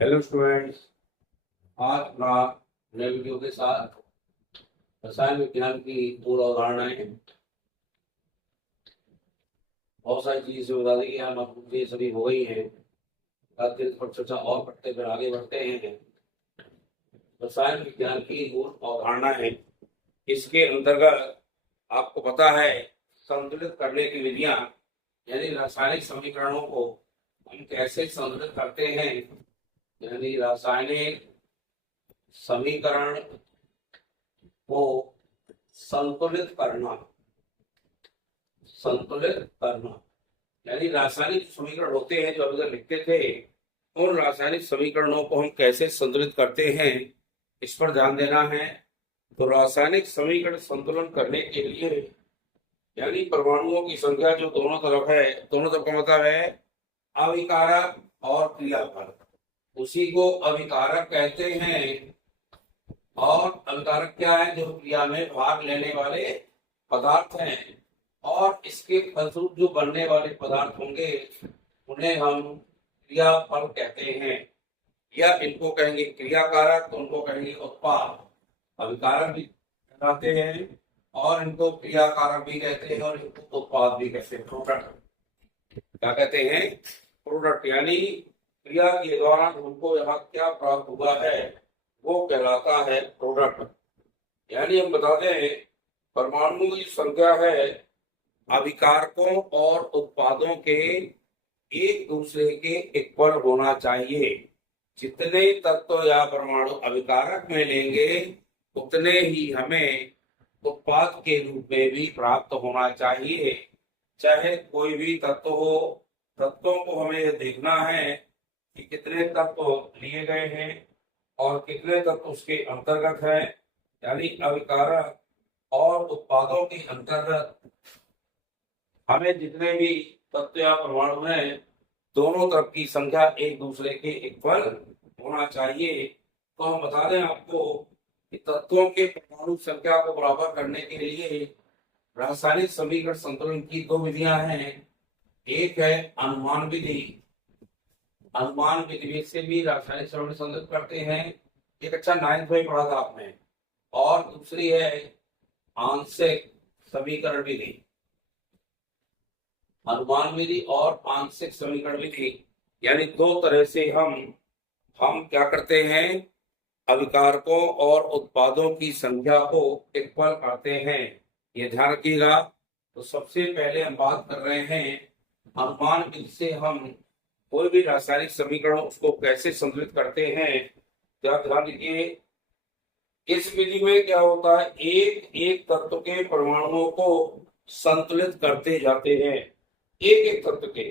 Hello students. आज अपना नए वीडियो के साथ रसायन विज्ञान की मूल अवधारणाएं, बहुत सारी चीजें से बता दी हम आपको, ये सभी हो गई हैं। आज के पर चर्चा और पढ़ते फिर आगे बढ़ते हैं। रसायन विज्ञान की मूल अवधारणा है, इसके अंतर्गत आपको पता है संतुलित करने की विधियां, यानी रासायनिक समीकरणों को हम कैसे संतुलित करते हैं। यानी रासायनिक समीकरण को संतुलित करना यानी रासायनिक समीकरण होते हैं जो अभी तक लिखते थे, उन रासायनिक समीकरणों को हम कैसे संतुलित करते हैं, इस पर ध्यान देना है। तो रासायनिक समीकरण संतुलन करने के लिए, यानी परमाणुओं की संख्या जो दोनों तरफ है, दोनों तरफ का मतलब है अभिकारक और क्रियाकारक, उसी को अभिकारक कहते हैं। और अभिकारक क्या है? जो क्रिया में भाग लेने वाले पदार्थ हैं, और इसके फलस्वरूप जो बनने वाले पदार्थ होंगे उन्हें हम क्रियाफल कहते हैं, या इनको कहेंगे क्रियाकारक, तो उनको कहेंगे उत्पाद। अभिकारक भी कहते हैं और इनको क्रियाकारक भी कहते हैं, और इनको उत्पाद भी कहते हैं, प्रोडक्ट। क्या कहते हैं? प्रोडक्ट। यानी क्रिया के द्वारा हमको यहाँ क्या प्राप्त हुआ है वो कहलाता है प्रोडक्ट। यानी हम बताते हैं परमाणुओं की संख्या है अभिकारकों और उत्पादों के एक दूसरे के इक्वल होना चाहिए। जितने तत्व या परमाणु अभिकारक में लेंगे उतने ही हमें उत्पाद के रूप में भी प्राप्त होना चाहिए। चाहे कोई भी तत्व हो, तत्वों को हमें देखना है कि कितने तत्व लिए गए हैं और कितने तत्व उसके अंतर्गत है। यानी अभिकारक और उत्पादों के अंतर्गत हमें जितने भी तत्व या परमाणु हैं, दोनों तरफ की संख्या एक दूसरे के इक्वल होना चाहिए। तो हम बता दें आपको कि तत्वों के परमाणु संख्या को बराबर करने के लिए रासायनिक समीकरण संतुलन की दो विधियां हैं। एक है अनुमान विधि, अनुमान विधि से भी रासायनिक समीकरण संतुलित करते हैं, एक अच्छा 9th में पढ़ा था आपने। और दूसरी है आंशिक समीकरण विधि, अनुमान विधि और आंशिक समीकरण विधि। यानी दो तरह से हम क्या करते हैं, अभिकारकों और उत्पादों की संख्या को इक्वल करते हैं। ये ध्यान रखिएगा। तो सबसे पहले हम बात कर रहे हैं अनुमान विधि से हम कोई भी रासायनिक समीकरण उसको कैसे संतुलित करते हैं। क्या ध्यान दीजिए, इस विधि में क्या होता है, एक एक तत्व के परमाणुओं को संतुलित करते जाते हैं। एक एक तत्व के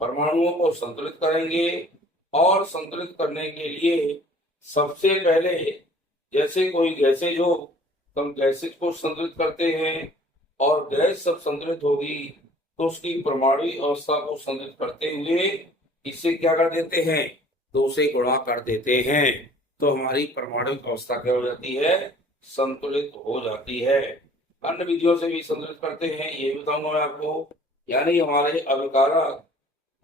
परमाणुओं को संतुलित करेंगे, और संतुलित करने के लिए सबसे पहले जैसे कोई गैसेज हो तो हम गैसेज को संतुलित करते हैं, और गैस सब संतुलित होगी तो उसकी परमाणु अवस्था को संतुलित करते हुए इसे क्या कर देते हैं, दो से गुणा कर देते हैं। तो हमारी परमाणु अवस्था क्या हो जाती है, संतुलित हो जाती है। अन्य विधियों से भी संतुलित करते हैं, ये बताऊंगा मैं आपको। यानी हमारे अभिकारक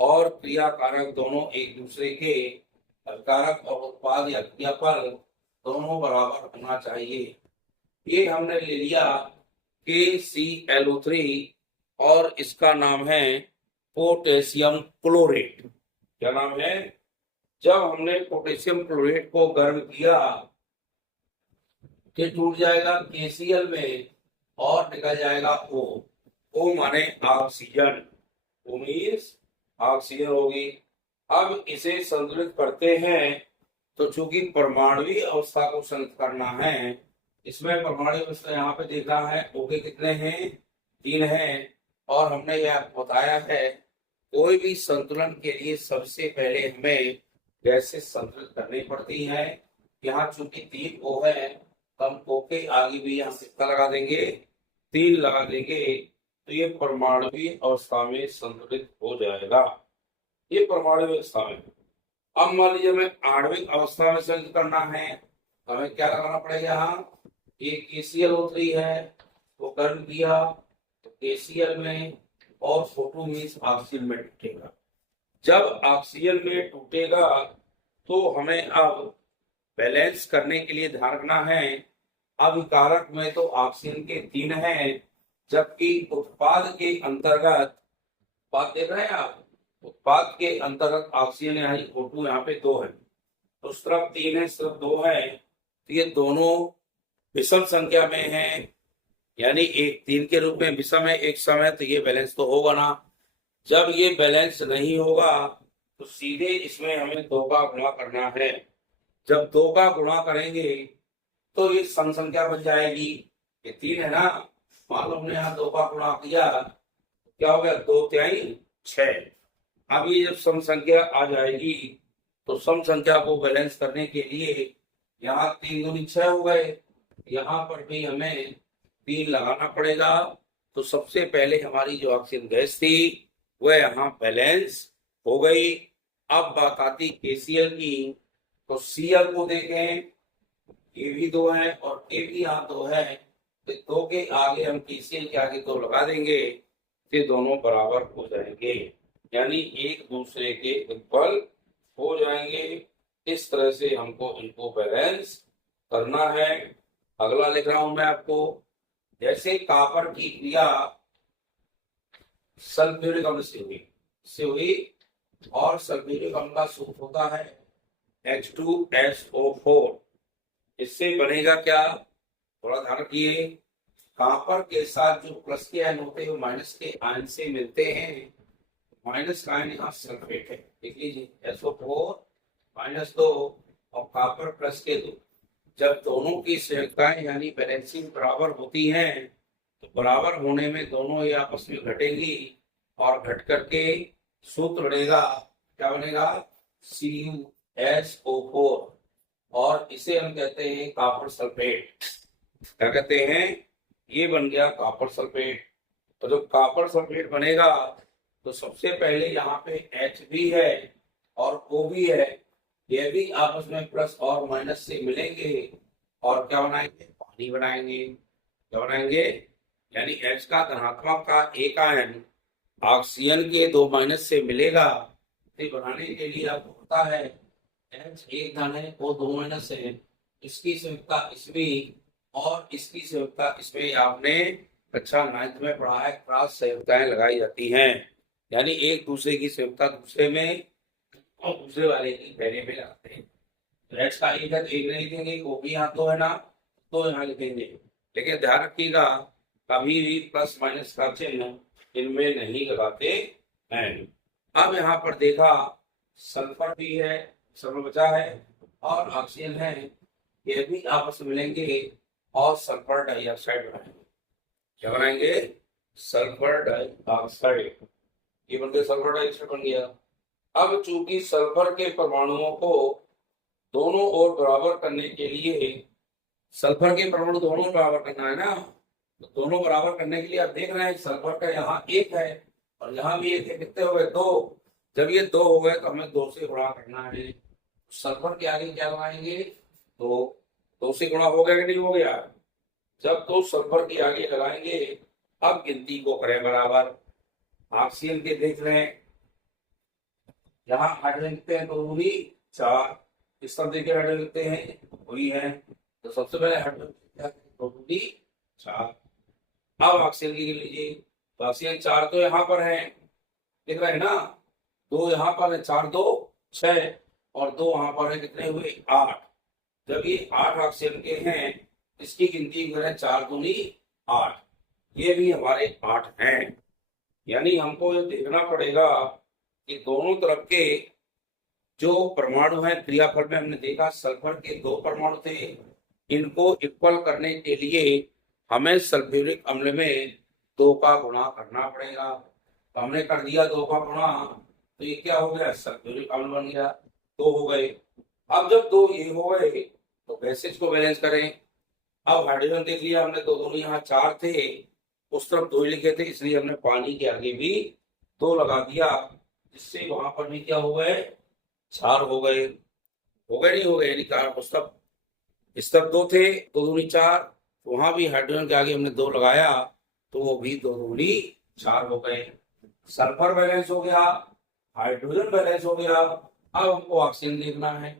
और क्रियाकारक दोनों एक दूसरे के, अभिकारक और उत्पाद या क्रियाफल दोनों बराबर होना चाहिए। ये हमने ले लिया KClO3, और इसका नाम है पोटेशियम क्लोरेट। क्या नाम है? जब हमने पोटेशियम क्लोरेट को गर्म किया तो टूट जाएगा KCl में और निकल जाएगा O। O माने ऑक्सीजन, O मीन्स ऑक्सीजन होगी। अब इसे संतुलित करते हैं, तो चूंकि परमाणु अवस्था को संतुलित करना है, इसमें परमाणु अवस्था यहाँ पे देखा है O के कितने हैं, 3 हैं। और हमने यह बताया है कोई भी संतुलन के लिए सबसे पहले हमें गैसें संतुलित करनी पड़ती है। यहाँ चूंकि 3 O है, तो हम O के आगे भी यहाँ कितना लगा देंगे, 3 लगा देंगे, तो ये परमाणु अवस्था में संतुलित हो जाएगा। ये परमाणु अवस्था में। अब मान लीजिए हमें आणविक अवस्था में संतुलित करना है, तो हमें क्या लगाना पड़ेगा, यहाँ ये KClO3 है, वो गर्म किया तो KCl में, और फोटो मीन्स ऑक्सीजन में टूटेगा। जब ऑक्सीजन में टूटेगा तो हमें अब बैलेंस करने के लिए ध्यान रखना है, अभिकारक में तो ऑक्सीजन के 3 हैं, जबकि उत्पाद के अंतर्गत, उत्पाद देख रहे हैं आप, उत्पाद के अंतर्गत ऑक्सीजन यानी O2 यहाँ पे 2 है, तो उस तरफ 3 है, इस तरफ 2 है, तो ये दोनों विषम संख्या में है, यानी एक 3 के रूप में विषम है, एक सम है, तो ये बैलेंस तो होगा ना। जब ये बैलेंस नहीं होगा तो सीधे इसमें हमें 2 का गुणा करना है। जब 2 का गुणा करेंगे तो ये सम संख्या बन जाएगी। ये 3 है ना, मान लो हमने यहाँ 2 का गुणा किया, क्या हो गया, 2 तिहाई 6। अब ये जब सम संख्या आ जाएगी तो सम संख्या को बैलेंस करने के लिए यहाँ 3 दूनी 6 हो गए, यहाँ पर भी हमें 3 लगाना पड़ेगा। तो सबसे पहले हमारी जो ऑक्सीजन गैस थी वह यहाँ बैलेंस हो गई। अब बात आती KCl की, तो Cl को देखें, ये भी 2 है और ये भी यहाँ 2 है, तो 2 के आगे हम KCl के आगे 2 लगा देंगे, तो दोनों बराबर हो जाएंगे, यानी एक दूसरे के इक्वल हो जाएंगे। इस तरह से हमको इनको बैलेंस करना है। अगला लिख रहा हूं मैं आपको, जैसे कॉपर की क्रिया सल्फ्यूरिक अम्ल से हुई और सल्फ्यूरिक अम्ल का सूत्र होता है H2SO4। इससे बनेगा क्या, थोड़ा ध्यान रखिए, कॉपर के साथ जो प्लस के आयन होते हैं वो माइनस के आयन से मिलते हैं, माइनस का आयन यहाँ सल्फेट है, देख लीजिए SO4 -2 और कॉपर प्लस के 2। जब दोनों की संयुक्ताएं यानी बैलेंसिंग बराबर होती हैं तो बराबर होने में दोनों ये आपस में घटेंगी और घट करके सूत्र बनेगा, क्या बनेगा, CuSO4, और इसे हम कहते हैं कॉपर सल्फेट। क्या कहते हैं, ये बन गया कॉपर सल्फेट। तो जब कॉपर सल्फेट बनेगा तो सबसे पहले यहाँ पे H भी है और O भी है, ये भी आपस में प्लस और माइनस से मिलेंगे और क्या बनाएंगे, पानी बनाएंगे। क्या बनाएंगे, यानी H का धनात्मक का एक आयन ऑक्सीजन के 2 माइनस से मिलेगा, तो बनाने के लिए आपको पता है H एक धन है, O 2 माइनस है, इसकी संयुक्ता इसमें और इसकी संयुक्ता इसमें आपने कक्षा 9th में पढ़ा है, क्रॉस संयुक्ताएं लगाई जाती हैं, यानी एक दूसरे की संयुक्ता दूसरे में और दूसरे वाले की पहले में लगाते हैं। तो H का एक है तो एक नहीं लिखेंगे, वो भी यहाँ तो है ना, तो यहाँ लिखेंगे, लेकिन ध्यान रखिएगा कभी भी प्लस माइनस का चिन्ह इनमें नहीं लगाते हैं। अब यहाँ पर देखा सल्फर भी है, सल्फर बचा है और ऑक्सीजन है, ये भी आपस में मिलेंगे और सल्फर डाइऑक्साइड बनाएंगे। क्या बनाएंगे, सल्फर डाइऑक्साइड, ये बनकर सल्फर डाइऑक्साइड बन गया। अब चूंकि सल्फर के परमाणुओं को दोनों ओर बराबर करने के लिए, सल्फर के परमाणु दोनों बराबर करना है ना, तो दोनों बराबर करने के लिए आप देख रहे हैं सल्फर का यहाँ 1 है और यहाँ भी 1 है, कितने हो गए, 2। जब ये 2 हो गए तो हमें 2 से गुणा करना है। सल्फर के आगे क्या लगाएंगे, तो 2 से गुणा हो गया कि नहीं हो गया, जब 2 सल्फर के आगे लगाएंगे, अब गिनती को करें बराबर। ऑक्सीजन के देख रहे हैं, यहाँ हाइड्रोजन लिखते हैं 2 दूनी 4, इस तरफ देखिए हाइड्रोजन लिखते हैं वही है, तो सबसे पहले हाइड्रोजन 2 दूनी 4। अब ऑक्सीजन की गिन लीजिए, तो ऑक्सीजन 4 तो यहाँ पर है, दिख रहे हैं ना, 2 यहाँ पर है, 4 2 6 और 2 वहां पर है, कितने हुए 8। जब ये 8 ऑक्सीजन के हैं, इसकी गिनती करें 4 दूनी 8, ये भी हमारे 8 हैं। यानी हमको ये देखना पड़ेगा कि दोनों तरफ के जो परमाणु हैं, क्रियाफल में हमने देखा सल्फर के 2 परमाणु थे, इनको इक्वल करने के लिए हमें सल्फ्यूरिक अम्ल में 2 का गुणा करना पड़ेगा। तो हमने कर दिया 2 का गुणा, तो ये क्या हो गया, सल्फ्यूरिक अम्ल बन गया, 2 हो गए। अब जब 2 ये हो गए तो बेसिस को बैलेंस करें। अब हाइड्रोजन देख लिया हमने, 2 दूनी यहाँ 4 थे, उस तरफ 2 लिखे थे, इसलिए हमने पानी के आगे भी 2 लगा दिया, जिससे वहां पर भी क्या हो गए, 4 हो गए, नहीं हो गए, यानी इस तरफ 2 थे, 2 दूनी 4, वहां भी हाइड्रोजन के आगे हमने 2 लगाया तो वो भी 2 दूनी 4 हो गए। सल्फर बैलेंस हो गया, हाइड्रोजन बैलेंस हो गया, अब हमको ऑक्सीजन देखना है।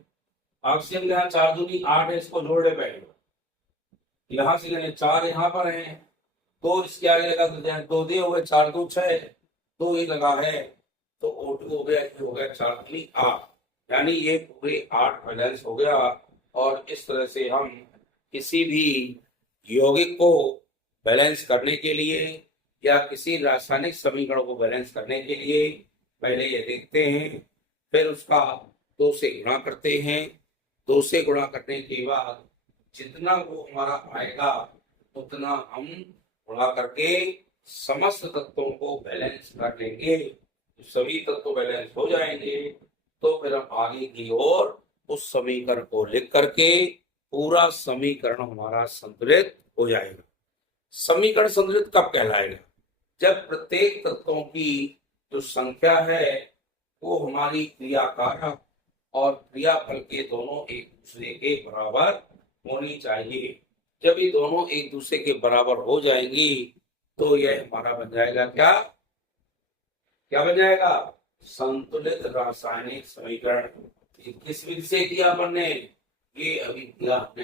ऑक्सीजन यहाँ 4 दूनी 8 है, इसको जोड़े पहले। यहाँ से लेने 4 यहाँ पर है, 2 इसके आगे लगा तो 2 दे हो गए, 4 2 6, 2 ही लगा है तो O2 हो गया, ये हो गया 4 दूनी 8, यानी ये पूरे 8 बैलेंस हो गया। और इस तरह से हम किसी भी यौगिक को बैलेंस करने के लिए या किसी रासायनिक समीकरण को बैलेंस करने के लिए पहले ये देखते हैं, फिर उसका 2 से गुणा करते हैं। 2 से गुणा करने के बाद जितना वो हमारा आएगा उतना हम गुणा करके समस्त तत्वों को बैलेंस कर लेंगे। सभी तत्व बैलेंस हो जाएंगे तो फिर हम आगे की ओर उस समीकरण को लिख करके पूरा समीकरण हमारा संतुलित हो जाएगा। समीकरण संतुलित कब कहलाएगा? जब प्रत्येक तत्वों की जो संख्या है वो हमारी क्रियाकारक और क्रियाफल के दोनों एक दूसरे के बराबर होनी चाहिए। जब ये दोनों एक दूसरे के बराबर हो जाएंगी तो यह हमारा बन जाएगा क्या? क्या बन जाएगा? संतुलित रासायनिक समीकरण। किस विधि से किया अपन ने? ये अभी किया हमने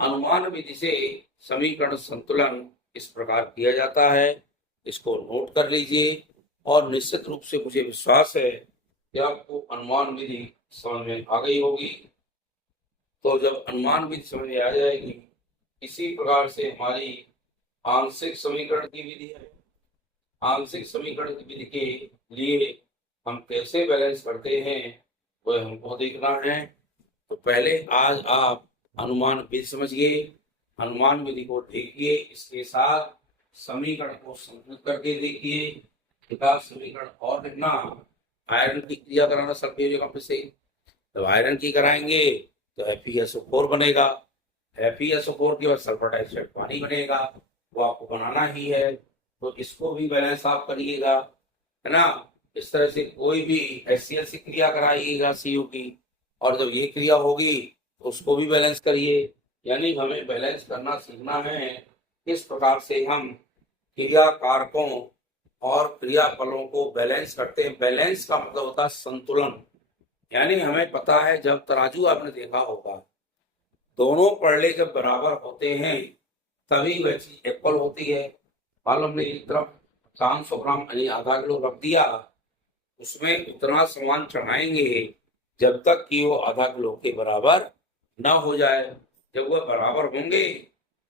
अनुमान विधि से समीकरण संतुलन इस प्रकार किया जाता है। इसको नोट कर लीजिए और निश्चित रूप से मुझे विश्वास है कि आपको अनुमान विधि समझ में आ गई होगी। तो जब अनुमान विधि समझ में आ जाएगी, इसी प्रकार से हमारी आंशिक समीकरण की विधि है। आंशिक समीकरण की विधि के लिए हम कैसे बैलेंस करते हैं वह हमको देखना है। तो पहले आज आप अनुमान विधि समझिए, अनुमान विधि को देखिए, इसके साथ समीकरण को संतुलित करके देखिए। समीकरण और लिखना, आयरन की क्रिया कराना सल्फ्यूरिक से। जब आयरन की कराएंगे तो FeSO4 बनेगा, FeSO4 के बाद सल्फर डाइऑक्साइड पानी बनेगा, वो आपको बनाना ही है। तो इसको भी बैलेंस आप करिएगा, है ना। इस तरह से कोई भी HCl से क्रिया कराइएगा CO की, और जब ये क्रिया होगी तो उसको भी बैलेंस करिए। यानी हमें बैलेंस करना सीखना है किस प्रकार से हम क्रिया कारकों और क्रियाफलों को बैलेंस करते हैं। बैलेंस का मतलब होता है संतुलन। यानी हमें पता है, जब तराजू आपने देखा होगा, दोनों पड़ले जब बराबर होते हैं तभी वह चीज इक्वल होती है। मान लो हमने एक तरफ 500 ग्राम यानी आधा किलो रख दिया, उसमें उतना सामान चढ़ाएंगे जब तक कि वो आधा किलो के बराबर ना हो जाए। जब वह बराबर होंगे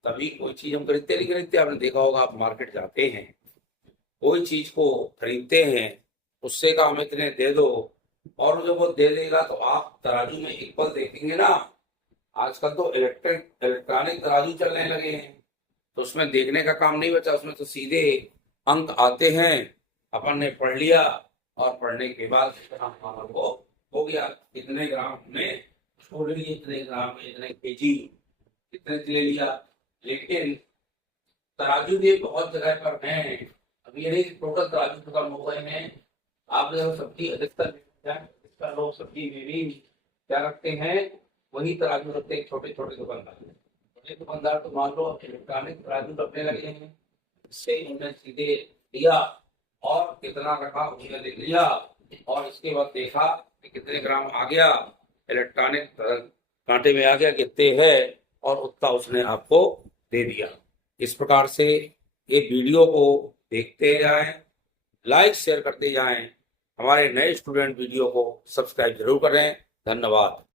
तभी कोई चीज हम खरीदते नहीं खरीदते। आपने देखा होगा, आप मार्केट जाते हैं, कोई चीज को खरीदते हैं, उससे का हमें इतने दे दो, और जब वो दे देगा तो आप तराजू में इक्वल देखेंगे ना। आजकल तो इलेक्ट्रॉनिक तराजू चलने लगे हैं, तो उसमें देखने का काम नहीं बचा, उसमें तो सीधे अंक आते हैं। अपन ने पढ़ लिया और पढ़ने के बाद हमारा को हो गया, इतने ग्राम हमने छोड़ लिए, इतने ग्राम इतने केजी इतने ले लिया। लेकिन तराजू भी बहुत जगह पर हैं, अभी ये टोटल तराजू खत्म हो गए हैं। आप लोग सब्जी अधिकतर लोग सब्जी में भी क्या रखते हैं, वही तराजू रखते हैं। छोटे छोटे दुकानदार तो मान लो इलेक्ट्रॉनिक तराजू रखने लगे हैं, इससे उन्हें सीधे लिया और कितना रखा उसने देख लिया, और इसके बाद देखा कि कितने ग्राम आ गया, इलेक्ट्रॉनिक कांटे में आ गया कितने है, और उतना उसने आपको दे दिया। इस प्रकार से ये वीडियो को देखते जाएं, लाइक शेयर करते जाएं। हमारे नए स्टूडेंट वीडियो को सब्सक्राइब जरूर करें। धन्यवाद।